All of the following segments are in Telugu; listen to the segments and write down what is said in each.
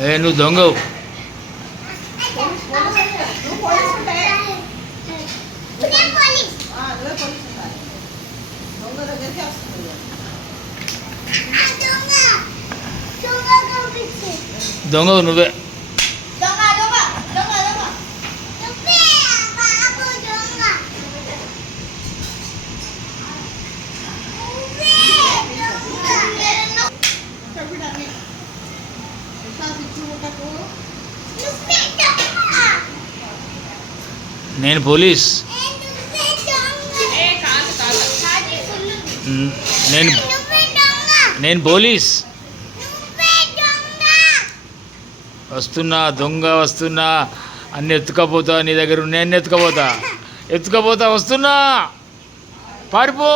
నువ్వు దొంగవు. దొంగవు నువ్వే. నేను పోలీస్. నేను పోలీస్. వస్తున్నా దొంగ వస్తున్నా, అన్ని ఎత్తుకపోతా, నీ దగ్గర నేను ఎత్తుకపోతా వస్తున్నా, పారిపో.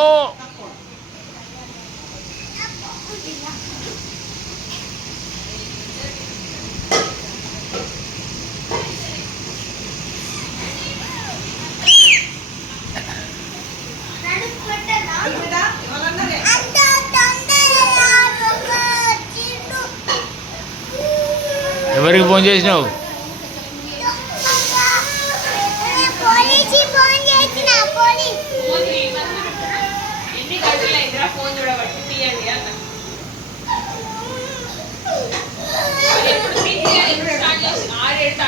ఎవరికి ఫోన్ చేసినావు? ఆడేడుతా